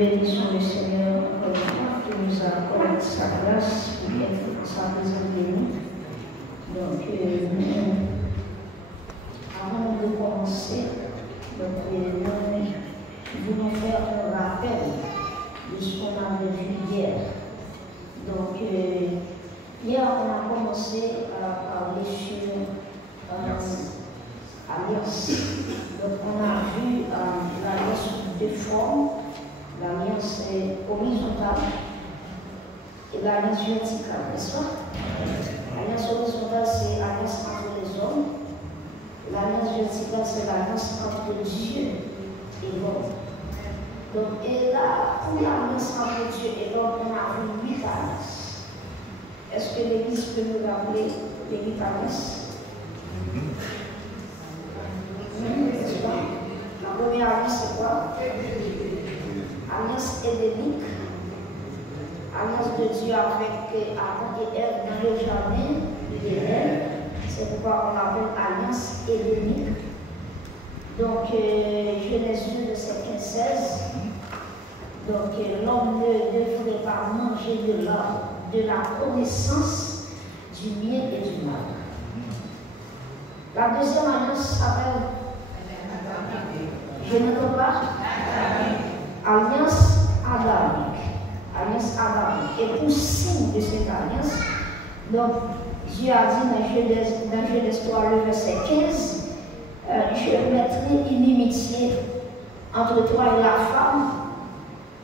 Bénissons le Seigneur encore une fois qui nous accorde sa grâce pour être sa présence bénie. Donc, avant de commencer, nous voulons faire un rappel de ce qu'on avait vu hier. Donc, hier, on a commencé à parler sur l'alliance. Donc, on a vu l'alliance sous deux formes. L'alliance horizontale et l'alliance verticale, n'est-ce pas? L'alliance horizontale, c'est l'alliance entre les hommes. L'alliance verticale, c'est l'alliance entre Dieu et l'homme. Donc, et là, pour l'alliance entre Dieu et l'homme, on a vu 8 alliances. Est-ce que l'Église peut nous rappeler les 8 alliances? N'est-ce pas? La première alliance, c'est quoi? Alliance édénique, alliance de Dieu avec Adam et Ève dans le jardin d'Éden. C'est pourquoi on l'appelle alliance édénique. Donc, Genèse 2, verset 15-16. Donc, l'homme ne devrait pas manger de la connaissance du bien et du mal. La deuxième alliance s'appelle, je n'entends pas, alliance adamique. Alliance adamique. Et pour signe de cette alliance, donc Dieu a dit dans Genèse 3, le verset 15, je mettrai une inimitié entre toi et la femme,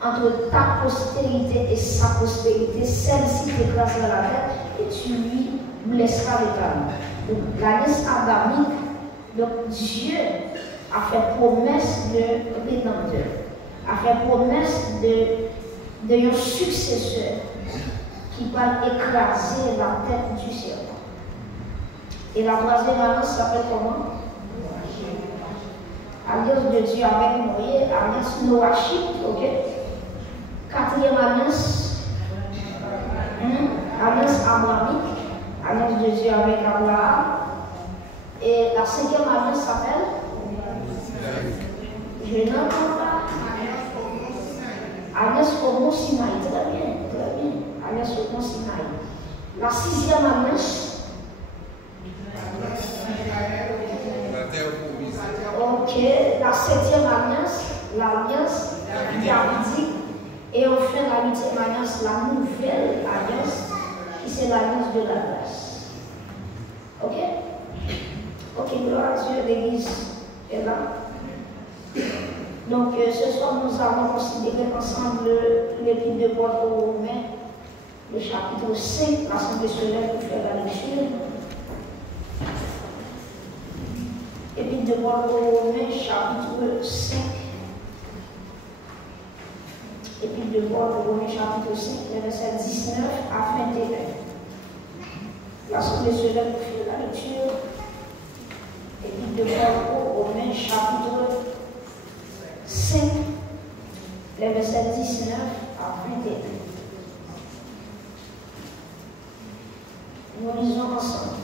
entre ta postérité et sa postérité, celle-ci t'écrasera la tête et tu lui blesseras le talon. Donc l'alliance adamique, donc Dieu a fait promesse de rédempteur, a fait promesse de un successeur qui va écraser la tête du serpent. Et la troisième alliance s'appelle comment? Alliance de Dieu avec Noé, alliance noachite, ok? Quatrième alliance, alliance abrahamique, alliance de Dieu avec Abraham. Et la cinquième alliance s'appelle? Je n'entends pas. Alliance au mont Sinaï, très bien, très bien. Alliance au mont Sinaï. La sixième alliance. Ok, la septième alliance, l'alliance davidique. Et enfin la huitième alliance, la nouvelle alliance, qui c'est l'alliance de la grâce. Ok? Ok, gloire à Dieu, l'Église est là. Donc, ce soir, nous allons considérer ensemble l'épître de Paul aux Romains, le chapitre 5, l'Assemblée se lève pour faire la lecture. Épître de Paul aux Romains, chapitre 5. Épître de Paul aux Romains, chapitre 5, les versets 19 à 21. L'Assemblée se lève pour faire la lecture. Épître de Paul aux Romains, chapitre 5, les versets 19 à 21. Nous lisons ensemble.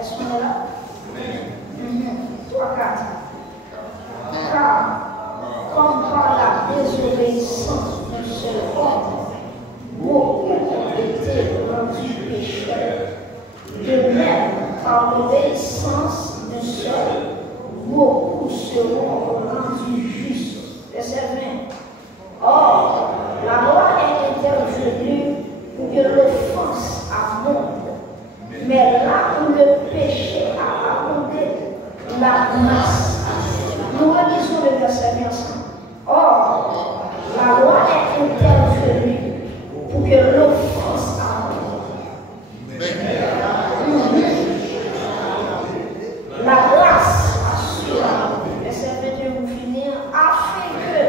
Est-ce qu'on est là? Oui. 3, 4. Car, comme par la désobéissance d'un seul homme, beaucoup ont été rendus pécheurs, de même, par l'obéissance d'un seul, beaucoup seront rendus justes. Verset 20. Or, la loi est intervenue pour que l'offense abonde. Mais là où le péché a abondé, la grâce. Nous relisons le verset ensemble. Or, la loi est intervenue pour que l'offense abonde. La grâce verset 21 pour finir, afin que,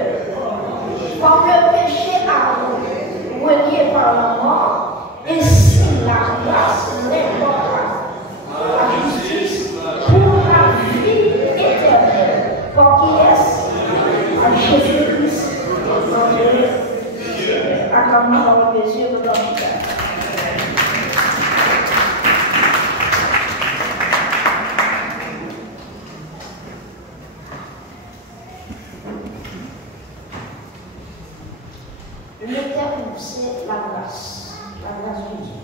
comme le péché a relié par la mort, ainsi la grâce n'importe la justice pour la vie éternelle, pour qui est à Jésus-Christ. Acclamons la parole de Dieu de l'homme. Le terme, c'est la grâce de Dieu.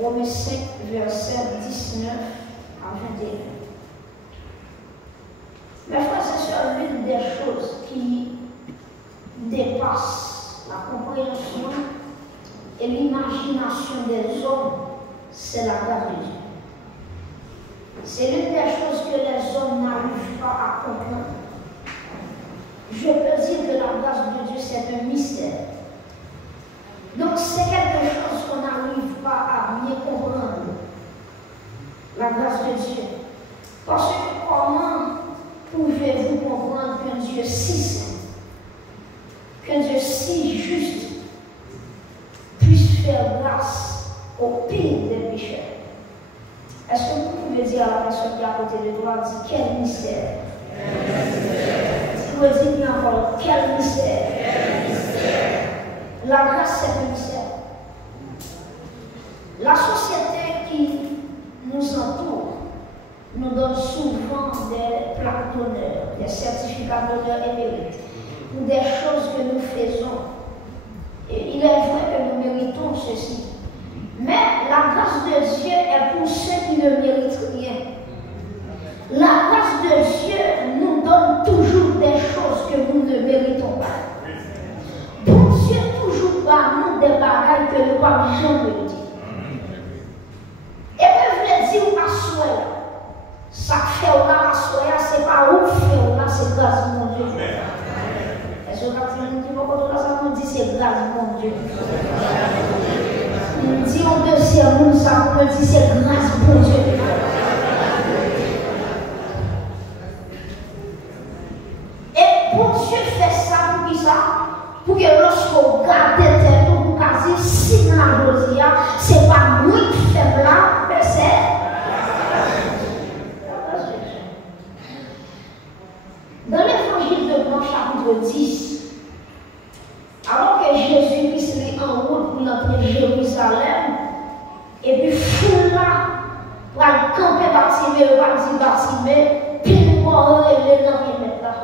Romains 5, verset 19 à 21. Mes frères et sœurs, l'une des choses qui dépasse la compréhension et l'imagination des hommes, c'est la grâce de Dieu. C'est l'une des choses que les hommes n'arrivent pas à comprendre. Je peux dire que la grâce de Dieu, c'est un mystère. Donc, c'est quelque chose qu'on n'arrive pas à bien comprendre. La grâce de Dieu. Parce que comment pouvez-vous comprendre qu'un Dieu si saint, qu'un Dieu si juste, puisse faire grâce au pire des pécheurs? Est-ce que vous pouvez dire à la personne qui est à côté de toi, dit quel mystère? Vous pouvez dire bien encore, quel mystère? La grâce, c'est un mystère. La société qui nous entoure nous donne souvent des plaques d'honneur, des certificats d'honneur et mérite, ou des choses que nous faisons. Et il est vrai que nous méritons ceci. Mais la grâce de Dieu est pour ceux qui ne méritent rien. La grâce de Dieu nous donne toujours des choses que nous ne méritons pas. Pour Dieu toujours par nous des bagailles que nous ne pouvons jamais mériter. Et je veux dire à soi, ça fait là à soi, c'est pas où fait là, c'est grâce de mon Dieu. Est-ce que vous dit c'est grâce de mon Dieu? On dit en deuxième monde, ça on dit c'est grâce de mon Dieu. Et pour Dieu fait ça, pour qui ça? Pour que lorsqu'on regarde tête, pour dire si la rosière, c'est pas moi qui fais là, mais c'est. Dans l'évangile de Jean, chapitre 10, alors que Jésus est en route pour entrer à Jérusalem, et puis foule là, pour aller camper Bartimée, puis mort et les dans les mettre là.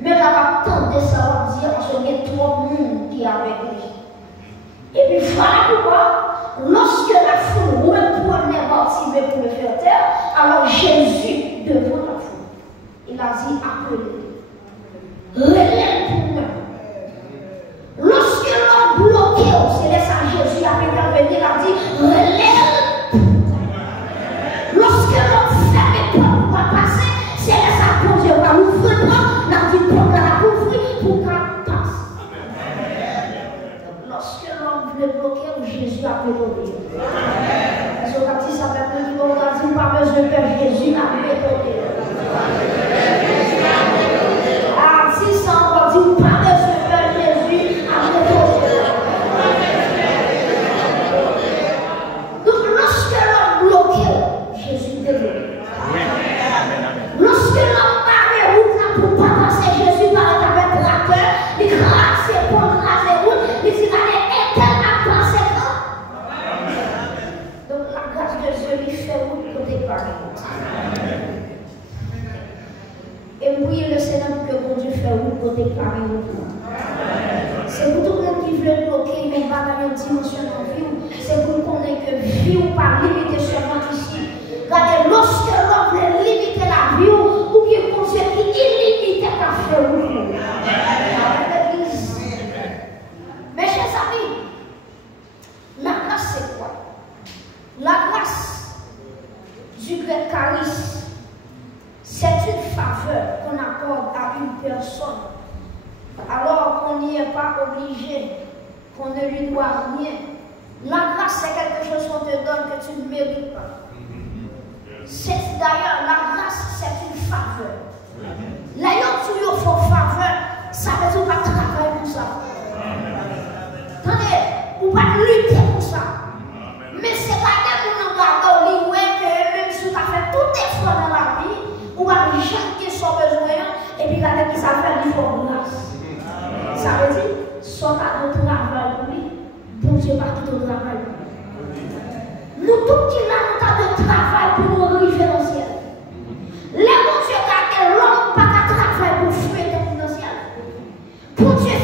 Mais là, pas tant de ça, on va dire, parce qu'il y a trop de monde qui est avec lui. Et puis voilà pourquoi, lorsque la foule reprenait Bartimée pour le faire taire, alors Jésus, devant la foule, il a dit appelez, relève pour moi. Lorsque l'homme bloqué, c'est laissé à Jésus, a intervenu, il a dit relève. Lorsque l'homme ferme pour pas passer, c'est laissé à Dieu va ouvrir, il a dit pour qu'elle ouvrir, pour qu'elle passe. Lorsque l'homme veut bloquer, Jésus a pardonné. Est-ce que quand il s'appelle le monde, on a dit pas besoin de faire Jésus a pardonné. Ah, si ça on dit pas besoin de faire Jésus a pardonné. Donc lorsque l'homme bloqué, Jésus pardonne. Lorsque l'homme barre route là pour pas passer, Jésus parle avec tracteur, il grasse et pour grasser route, il dit allez, éteindre à passer là. Donc la grâce de Dieu lui fait route pour déparer. Et priez le Seigneur pour que mon Dieu fait route pour déparer route. C'est pour tout le monde qui veut bloquer, mais pas dans une dimension de vie. C'est pour qu'on ait que vie ou pas limiter seulement ici. Regardez, lorsque l'homme veut limiter la vie, ou bien mon Dieu qui illimite la fait route. Mes chers amis, la grâce c'est quoi? La grâce du grec charis, c'est une faveur qu'on accorde à une personne alors qu'on n'y est pas obligé, qu'on ne lui doit rien. La grâce c'est quelque chose qu'on te donne que tu ne mérites pas. D'ailleurs, la grâce c'est une faveur. L'ailleurs tu lui fais faveur, ça veut dire pas travailler pour ça. Attendez, ou pas lutter pour ça. Mais c'est pas que nous regardons que même si tu as fait tout effort dans la vie, ou pas jamais son besoin, et puis regardez qui ça fait du fort grâce. Ça veut dire, soit à notre travail pour lui, bon Dieu pas tout au travail. Nous tous qui avons de travail pour nous arriver au ciel. Les bon Dieu, l'homme pas de travail pour fouetter dans le ciel. Pour Dieu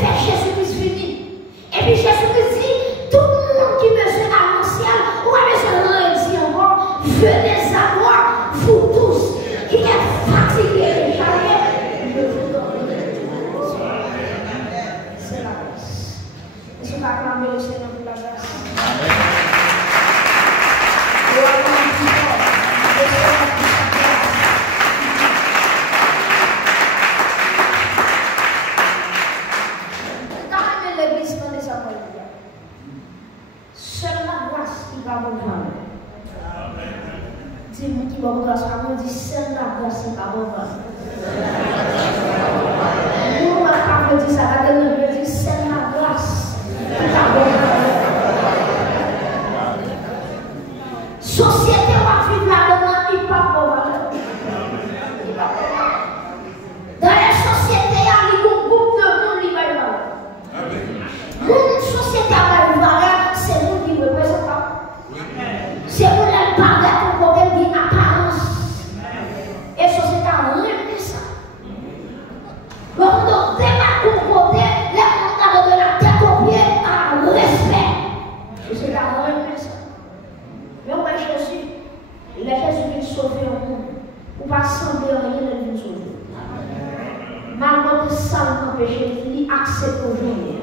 que ça l'empêche, il accepte aujourd'hui.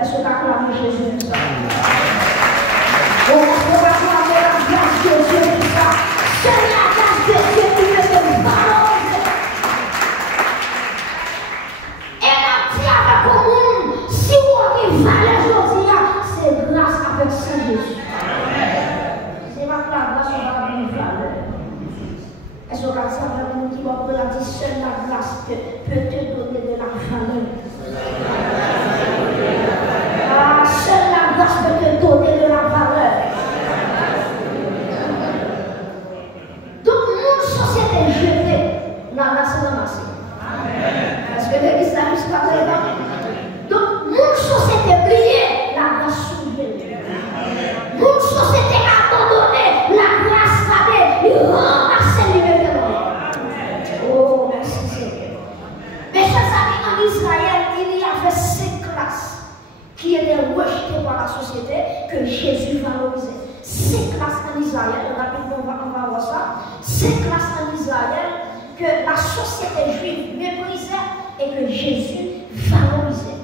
Est-ce que tu acclames Jésus pour ça? On va acclamer la grâce de Dieu pour ça. C'est la grâce de Dieu qui me fait valoriser. Et la vie avec le monde, si vous avez valeur aujourd'hui, c'est grâce avec Saint Jésus. C'est pas que la grâce va avoir une valeur. Est-ce que vous avez ça nous qui va la dire seule la grâce peut te donner de la valeur? Ah, seule la grâce peut te donner de la valeur. Donc, mon société jetée, la grâce est ramassée. Est-ce que l'église n'a pas présent? Donc, mon société oubliée, la grâce soulevée. Mon société abandonnée, la grâce radée, ramassée lui-même. Oh, merci Seigneur. Mes chers amis, en Israël, il y avait 5 classes qui étaient rejetées par la société que Jésus valorisait. 5 classes en Israël, rapidement on va voir ça. 5 classes en Israël que la société juive méprisait et que Jésus valorisait.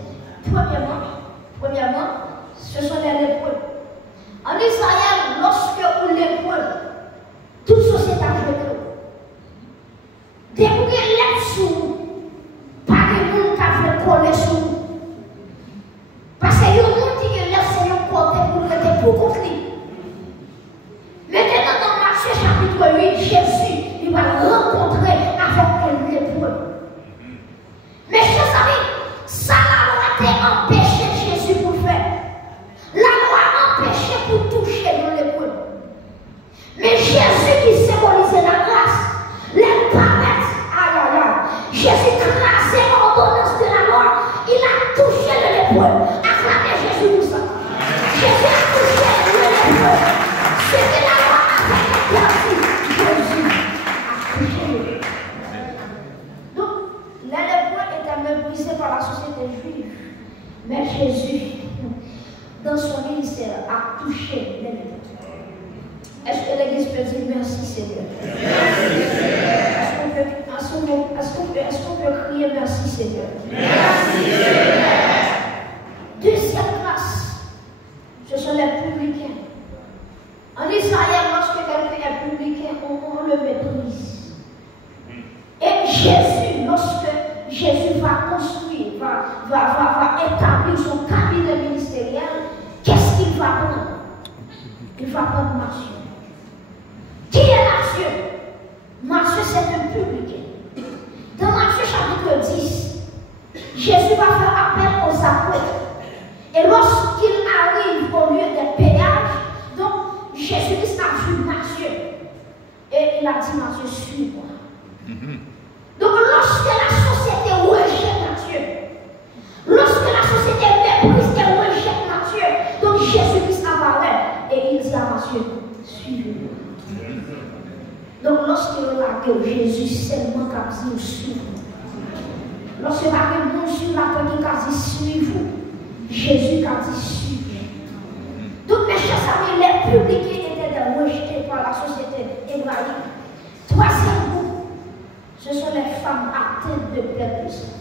Premièrement, ce sont les lépreux. En Israël, lorsque vous lépreux, toute société a jeté. Dès que vous êtes sous, pas de monde qui a fait coller sous. Parce que il y a un monde qui est laissé un côté pour être pour contre lui. Maintenant, dans Matthieu chapitre 8, Jésus il va rencontrer avec un lépreux. Mais chers amis, ça la loi t'a empêché Jésus pour faire. La loi a empêché pour toucher le lépreux. Mais Jésus qui symbolisait la grâce, les paraître, aïe aïe aïe, Jésus grâce et ordonnance de la loi, il a touché le lépreux. Acclamez Jésus pour ça. Jésus a touché le lépreux. Ce que la loi a fait perdu, Jésus a touché le lépreux. Donc, les lépreux étaient méprisés par la société juive. Mais Jésus, dans son ministère, a touché les lépreux. Est-ce que l'église peut dire merci Seigneur? Est-ce qu'on peut crier merci Seigneur? Merci Seigneur. Deuxième classe, ce sont les publicains. En Israël, lorsque quelqu'un est publicain, on le méprise. Et Jésus, lorsque Jésus va construire, va établir son cabinet ministériel, qu'est-ce qu'il va prendre? Il va prendre Matthieu. Qui est Matthieu? Matthieu, c'est un publicain. Dans Matthieu chapitre 10, Jésus va faire appel aux apôtres. Et lorsqu'il arrive au lieu des péages, donc Jésus-Christ a vu Matthieu. Et il a dit, Matthieu, suis-moi. Donc lorsque la société rejette Matthieu, lorsque la société méprise et rejette Matthieu, donc Jésus-Christ apparaît et il dit à Matthieu, suivez-moi. Donc lorsque vous avez Jésus seulement qu'a dit suivez-vous. Lorsque vous avez mon sur la porte qui a dit suivez-vous, Jésus qu'a dit suivez. Donc mes chers amis, les publicains étaient rejetés par la société hébraïque. Troisième groupe, ce sont les femmes atteintes de perte de sang.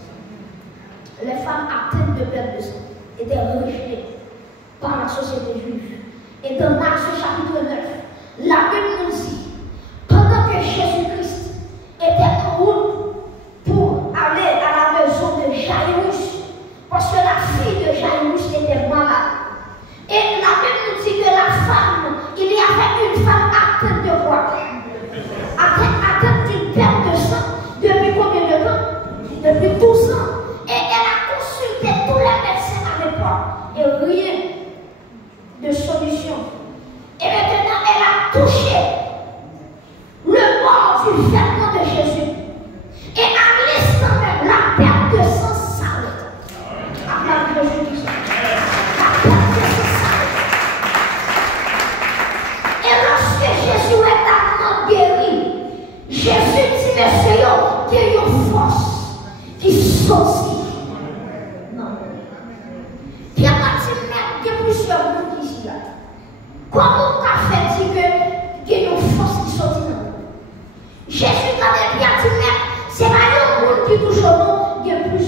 Les femmes atteintes de perte de sang étaient rejetées par la société juive. Et dans Matthieu chapitre 9, la Bible nous dit, pendant que Jésus-Christ était en route pour aller à la maison de Jairus, parce que la fille de Jairus était malade. Et la Bible nous dit que la femme, il y avait une femme atteinte de quoi? Atteinte d'une perte de sang. Depuis combien de temps? Depuis 12 ans. Et elle a consulté tous les médecins à l'époque. Et rien de solution. Et maintenant, elle a touché le bord du vêtement de Jésus. Et à l'instant même, la perte de sang s'arrête. Acclame Jésus. La perte de sang s'arrête. Et lorsque Jésus est tellement guéri, Jésus dit, monsieur, qu'il y a une force qui sortit. Non. Puis à partir de maintenant, il y a plusieurs mondes ici. Comment on a fait dire qu'il y a une force qui sortit? Jésus, quand il a dit, c'est pas un monde qui touche au monde, il y a plusieurs.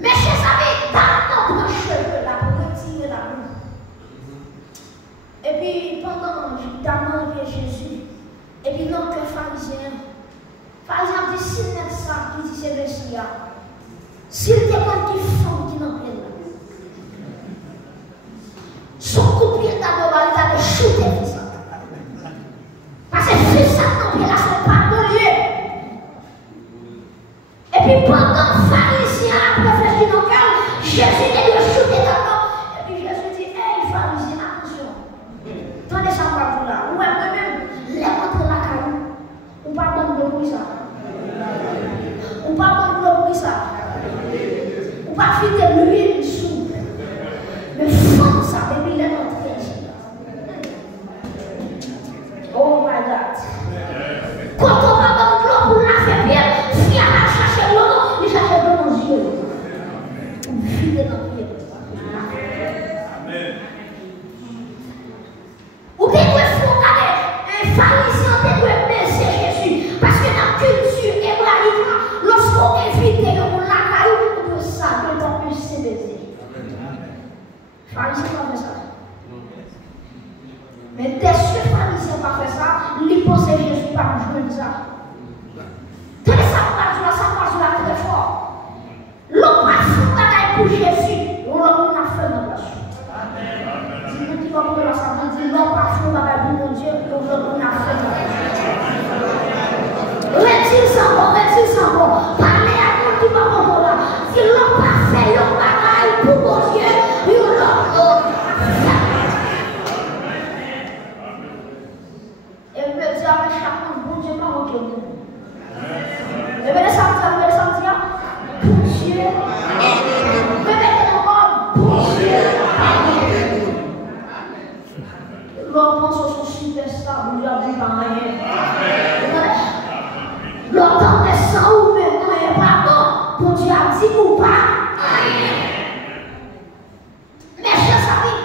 Mes chers amis, dans notre cheveu, la Jésus, s'il te prend qui femme qui n'en pleine, son coup de pied d'abord, il a de shooter ça. Parce que si ça n'en pleine, c'est pas bon Dieu. Et puis pendant que pharisien a réfléchi dans le cœur, Jésus est de shooter d'abord. Et puis Jésus dit, hey pharisien, attention. Tendez ça par vous là. Ou même, les rentrées la caille. Ou pas bon de pour ça. Ou pas bon de pour ça. Ou pas filer l'huile sous. Mais femme ça, depuis les rentrées ici. Oh my God. Quand on va dans l'eau pour la faire bien, si elle a cherché l'eau, il cherche l'eau dans les yeux. Ou filer dans le pied. Ou bien, il faut regarder un pharisien qui doit baiser Jésus. Parce que dans la culture hébraïque, lorsqu'on évite de la caille, on peut ça, on peut plus se baiser. Pharisien n'a pas fait ça. Mais dès que ce pharisien n'a pas fait ça, il pense que Jésus pas jouer ça. Tout ça passe là très fort. L'homme a fait pour Jésus, on a fait dans la suite. Si vous dites pas pour la santé, dit l'homme a fait pour mon Dieu, on a fait dans la suite. Retire ça bon. Parlez à nous qui va pour là. Si l'homme a fait un bagage pour mon Dieu, il l'a fait. Et vous me dites avec chacun, bon Dieu, pas mon Dieu. Vous allez sentir, pour Dieu. Vous mettez encore, pour Dieu. L'homme pense au son superstar, vous lui avez dit pas rien. L'homme descend ou maintenant est pas bon, pour Dieu a dit ou pas. Mais chers amis,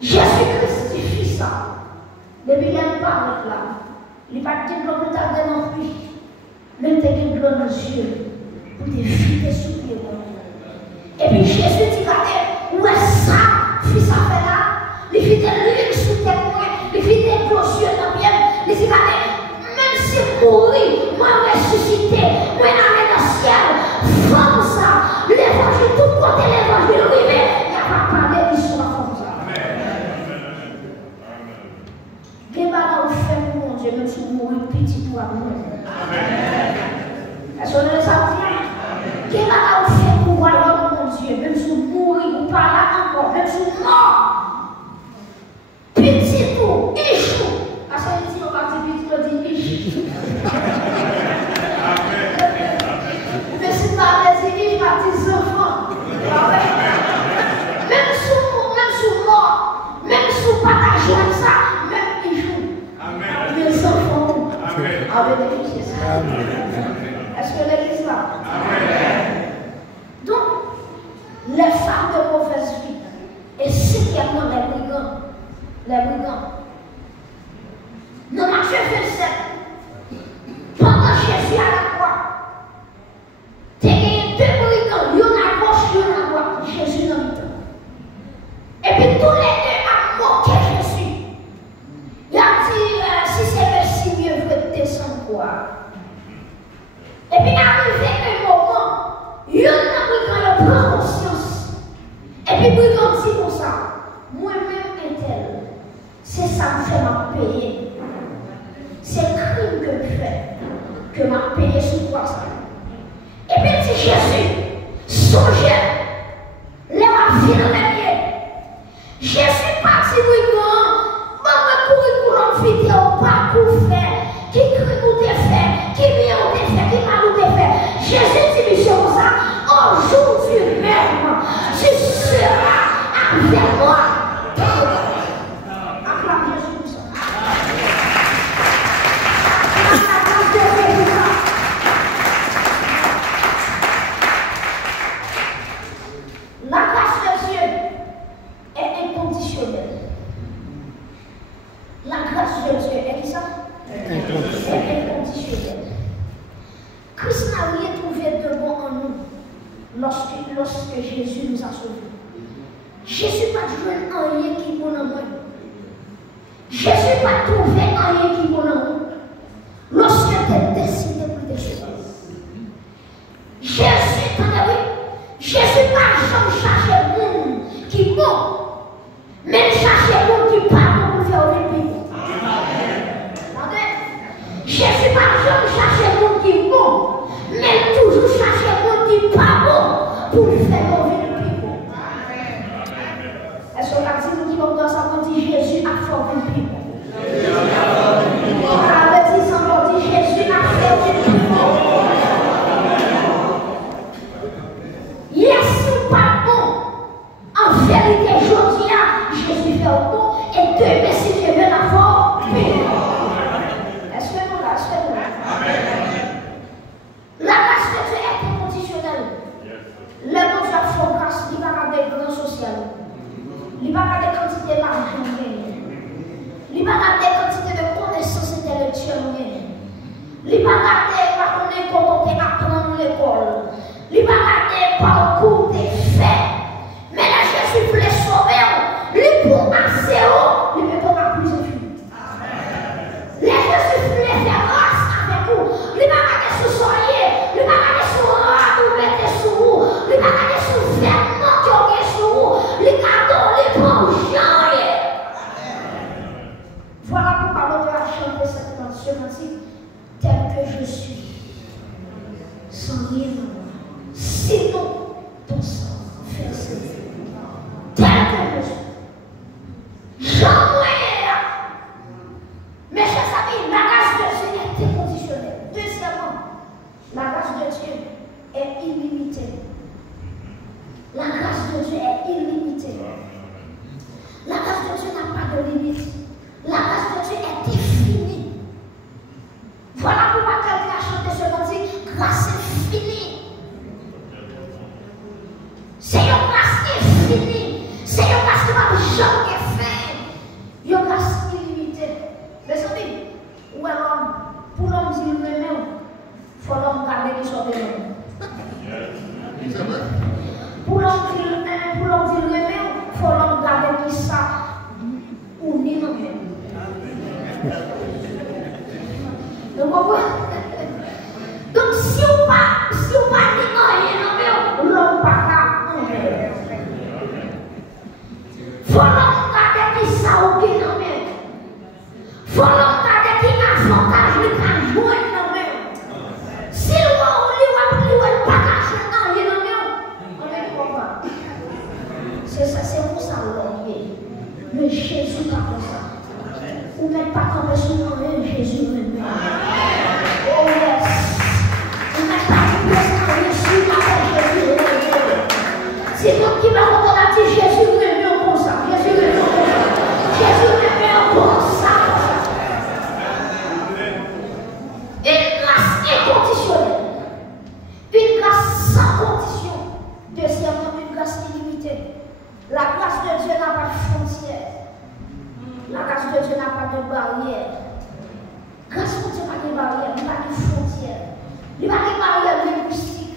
Jésus-Christ fit ça. Depuis qu'il parle là, il n'a pas de l'eau dans le puits, mais il a de l'eau dans les yeux pour te filer sous pied. Et puis Jésus dit, regardez, où est ça, fils ça fait là, il fit de l'huile sous tes poings, il fit des gros yeux dans le pied, il dit, regardez, même si mourir, moi ressuscité, moi aller dans le ciel, femme ça, l'évangile, tout côté l'évangile, oui, mais il n'y a pas parlé d'histoire comme ça. Qu'est-ce que vous faites pour mon Dieu, même si vous mourrez petit pour amour? Est-ce que vous le savez? Qu'est-ce que vous faites pour voir mon Dieu, même si vous mourrez, vous parlez encore, même si vous mort? Petit pour, échoue. Parce que si on va dire petit, on dit échoue. Mais si vous avez dit, il va dire enfants. Même sous mort, même sous partager ça, même échoue. Les enfants ont bénéficié de ça. Est-ce que l'église là? Donc, les femmes de mauvaise vie, et si il y a les brigands. Dans Matthieu 27, pendant Jésus à la croix, tu as gagné 2 brigands, l'un à gauche, l'un à droite, Jésus dans le temps. Et puis tous les deux ont moqué Jésus. Il a dit, si c'est merci, mieux vaut descendre quoi. Et puis arrivé un moment, il y a un brigand qui prend conscience. Et puis le brigand dit comme ça, moi-même est tel. C'est ça que je m'a payé. C'est le crime que je fais, que m'a payé sur quoi ça. Et puis il dit Jésus, songez, les ma vie dans les pieds. Jésus parti brigand, maman pour l'homme vidéo, pas pour faire, qui crie ou te fait, qui vient ou te fait, qui mal ou te fait. Jésus dit mission comme ça, aujourd'hui même, tu seras avec moi. Lorsque Jésus nous a sauvés. Jésus n'a pas trouvé rien qui est bon en moi. Jésus n'a pas trouvé rien qui est bon en moi. Lorsque tu es décidé pour te sauver. Jésus, attendez, Jésus pas jamais chercher le monde qui est bon, mais chercher le monde qui n'est pas bon pour faire vivre. Attendez, Jésus pas jamais chercher le monde qui est bon, mais toujours chercher le monde qui n'est pas bon pour faire vivre. Est-ce que la dit qui va dans sa mort dit Jésus a formé le people? Avec dit sa mort dit Jésus a formé le people. Yes, pas bon. En vérité, je dis là, Jésus fait au bon et demain si je veux la forme. Est-ce que nous là, est-ce que nous là? La grâce de Dieu est inconditionnelle. Le bon Dieu a fait grâce, il va avoir des grands sociaux. Il va avoir des quantités d'argent, il va avoir des quantités de connaissances intellectuelles, il va avoir des quand on apprendre l'école, il va avoir des parcours, des faits. Mais là, Jésus voulait sauver, lui pour assez haut, il ne peut pas plus de vie. Les Jésus voulait faire grâce avec vous, il va regarder sous soyer, il va regarder sous roi, vous mettez sous vous, il va regarder sous vêtements qui ont été sous vous, les cadeaux, les provisions. Voilà pourquoi l'auteur a chanté cette cantique tel que je suis, sans rien à voir. Sinon, ton sang fait ce tel que je suis. J'en moyen. Mes chers amis, la grâce de Dieu est inconditionnelle. Deuxièmement, la grâce de Dieu est illimitée. La grâce de Dieu est illimitée. La grâce de Dieu n'a pas de limite. La grâce de Dieu est infinie. Voilà pourquoi quelqu'un a chanté ce cantique, grâce infinie. C'est une grâce infinie. C'est une grâce qui ne va jamais faire. Une grâce illimitée. Mes amis, ou alors, pour l'homme dire le même, il faut l'homme garder qu'il soit de l'homme. Pour l'homme dire le même, il faut l'homme garder qu'il soit uni dans le même. Donc, si on pas dit rien, l'homme pas là. Faut l'homme garder qui ça ou qui non même. Faut l'homme garder qui avantage lui kan jouer non même. Si l'on pas cacher non rien non même, on ne comprend pas. C'est ça, c'est pour ça l'homme. Mais Jésus pas comme ça. Ou même pas comme ça, Jésus même. Oh yes. Ou même pas comme ça, Jésus avec Jésus. C'est donc qui va reconnaître Jésus même comme ça. Jésus même comme ça. Jésus même comme ça. Une grâce inconditionnelle. Une grâce sans condition. Deuxièmement, une grâce illimitée. La grâce de Dieu n'a pas de frontières. La grâce de Dieu n'a pas de barrière. Grâce de Dieu n'a pas de barrière, il n'a pas de frontières. Il n'a pas de barrière linguistique.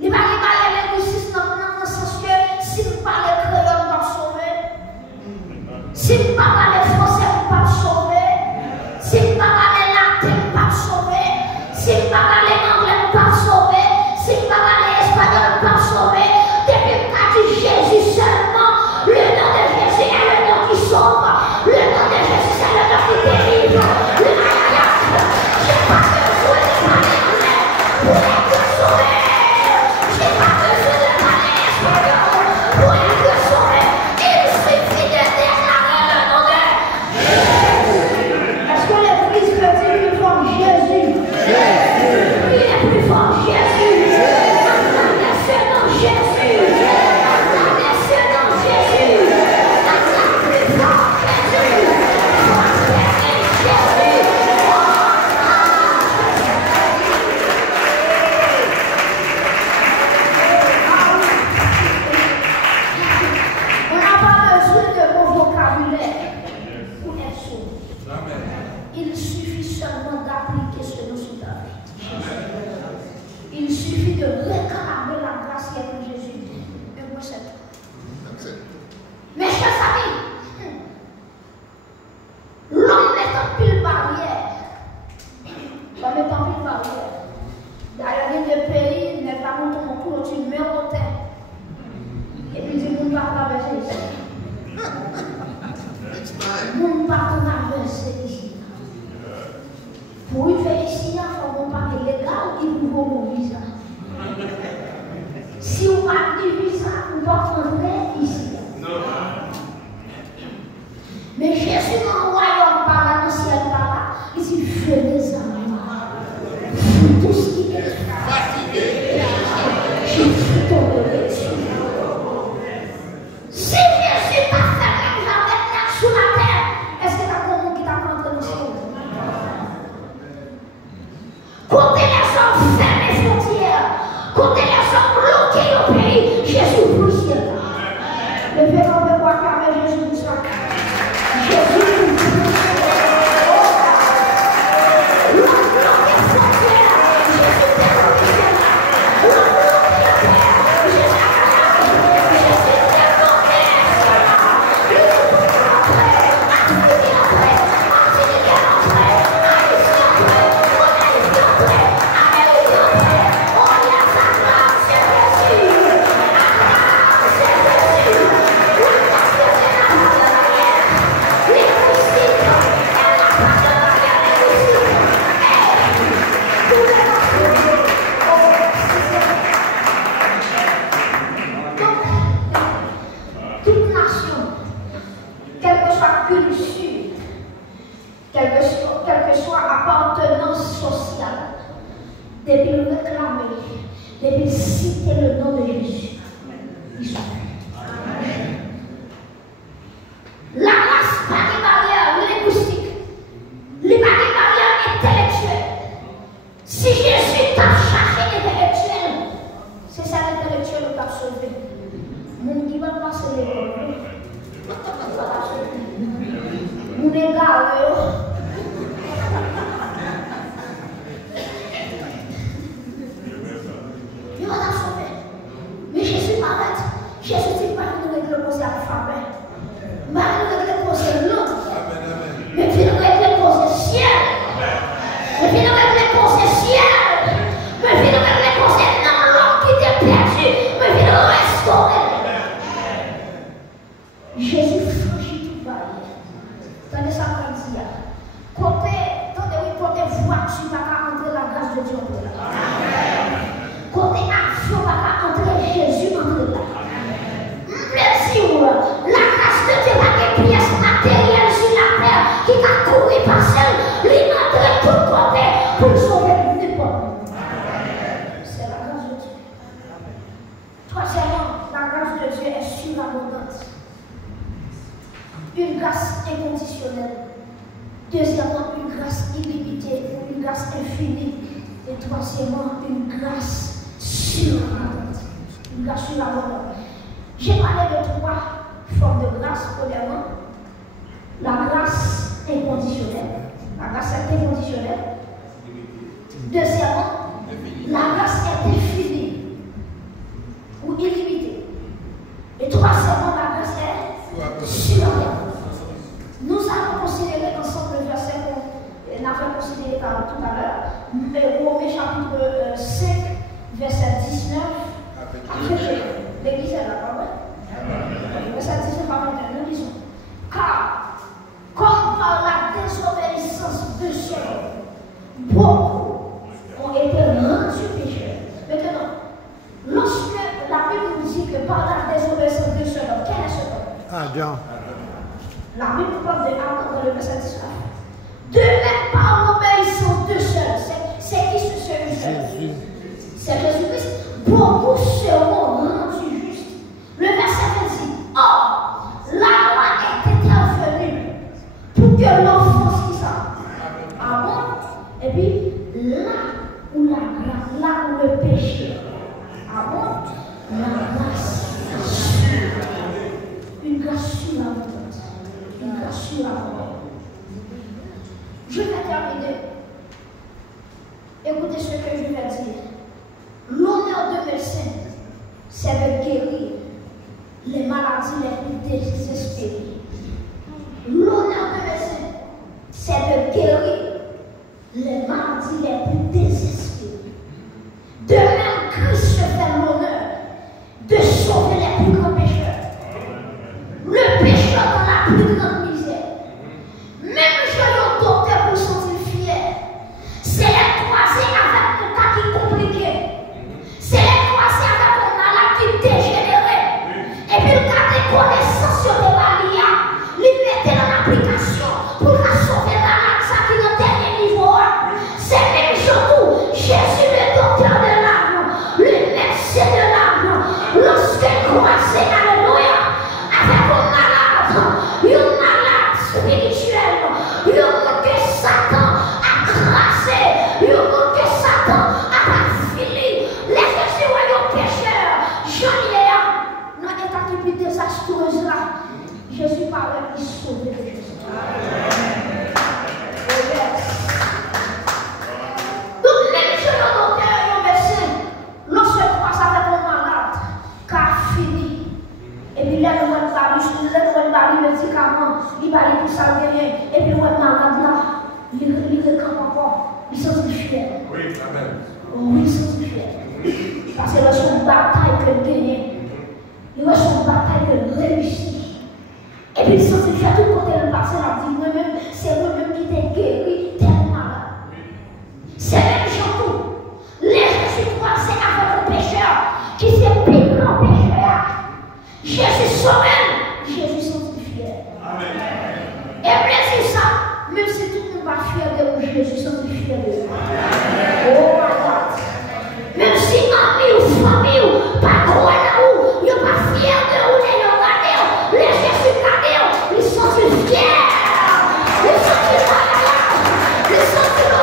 Il n'a pas de barrière linguistique dans le sens que s'il parle créole, on va sauver. S'il parle français, on va sauver. S'il parle latin, on va sauver. S'il parle anglais, on va sauver. S'il parle espagnol, on va sauver. Depuis le cas de Jésus seulement, le nom de Jésus est le nom qui sauve. Le nom de Jésus, c'est le nom qui délivre. Le nom de Jésus, je n'ai pas besoin de parler anglais. visa. Si vous n'avez pas de visa, vous ne pouvez pas rentrer ici. Mais Jésus dans le royaume par là, dans le ciel par là, il dit venez à moi. Tout ce qui est fatigué, Jésus tomberait sur vous. Si Jésus t'a fait même jamais mettre sur la terre, est-ce que tu as compris qui t'a rentré dans le ciel? Quand les gens ferment les frontières, quand les gens bloquent au pays, Jésus ouvre le ciel. Le fait qu'on peut voir qu'avec Jésus nous sommes. Quelle que soit appartenance sociale, depuis le réclamer, depuis citer le nom de Jésus, ils sont faits. La race n'a pas de barrière linguistique, il n'y a pas de barrière intellectuelle. Si Jésus t'a cherché intellectuel, c'est ça l'intellectuel qui t'a sauvé. Mon qui va passer l'école, mon égaré. Mais Jésus m'arrête. Jésus dit pas que nous réglons le alphabet. Mais nous réglons le nom. Mais puis nous réglons le ciel. Mais puis nous réglons le ciel. Mais puis nous réglons le l'homme qui était perdu. Mais puis nous restaurer. Jésus franchit tout barrière. Tandis ça qu'on dit. Côté voiture, pas entrer la grâce de Dieu. Côté action, pas entrer Jésus entre là. Plaisir, la grâce de Dieu pas des pièces matérielles sur la terre qui t'a couru par celle, lui montrer tout côté pour sauver n'importe. C'est la grâce de Dieu. Troisièmement, la grâce de Dieu est surabondante. Une grâce inconditionnelle. Deuxièmement, une grâce illimitée, une grâce infinie. Et troisièmement, une grâce surabondante. Une grâce surabondante. J'ai parlé de trois formes de grâce. Premièrement, la grâce inconditionnelle. La grâce est inconditionnelle. Deuxièmement, la grâce est infinie ou illimitée. Et troisièmement, la grâce est surabondante. Nous allons considérer ensemble le verset qu'on avait considéré tout à l'heure, Romains chapitre 5, verset 19. L'église est là, pas vrai? Verset 19 à 21, nous lisons. Car, comme par la désobéissance de seul, beaucoup ont été rendus pécheurs. Maintenant, lorsque la Bible nous dit que par la désobéissance de seul, quel est ce homme? Adam. La Bible parle de Adam dans le verset 19. De même par l'obéissance de seul, c'est qui ce seul? C'est Jésus-Christ. Beaucoup seront rendus justes. Le verset dit, or, la loi est intervenue pour que l'offense qui ça abonde. Et puis, là où le péché abonde, la grâce une grâce surabondante. Une grâce surabondante. Je vais terminer. Écoutez ce que je vais dire. L'honneur de médecin, c'est de guérir les maladies les plus désespérées. L'honneur de médecin, c'est de guérir les maladies les plus désespérées. De même, Christ se fait l'honneur de sauver les plus grands pécheurs. Le pécheur dans la plus grande misère. Même je le docteur pour sentir fier. C'est les croiser avec le cas qui est compliqué. il va aller pour ça, et puis, ouais, malade là, il réclame encore, il s'en fier. Oui, amen. Oui, il s'en fier. Parce que c'est son bataille que gagne. Il a son bataille que réussit. Et puis, il s'en fier tout côté le passé, la vie, moi-même, c'est moi-même qui t'ai guéri, tellement malade. C'est même surtout. Les Jésus croisés avec le pécheur qui s'est pris en pécheur. Jésus soi-même, Jésus sanctifié. Amen. Et plaisir ça, même si tout le monde va fier de vous, Jésus sanctifié de vous. Oh my God. Même si ami ou famille ou pas croire là où, il n'est pas fier de vous, les regardez, les Jésus regardez, ils sont fiers. Ils sont fiers. Ils sont fiers.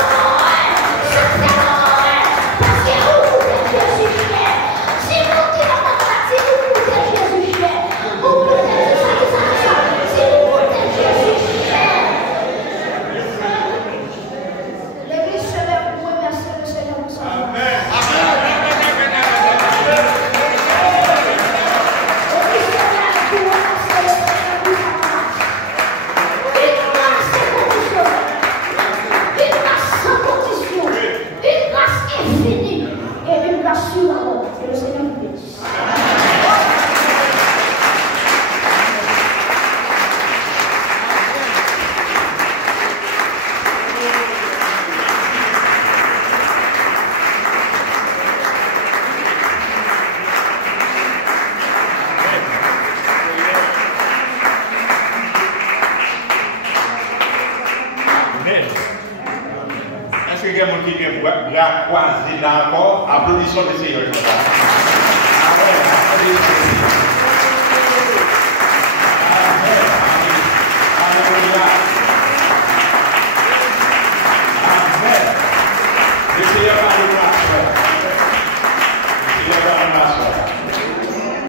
Applaudissons le Seigneur. Amen.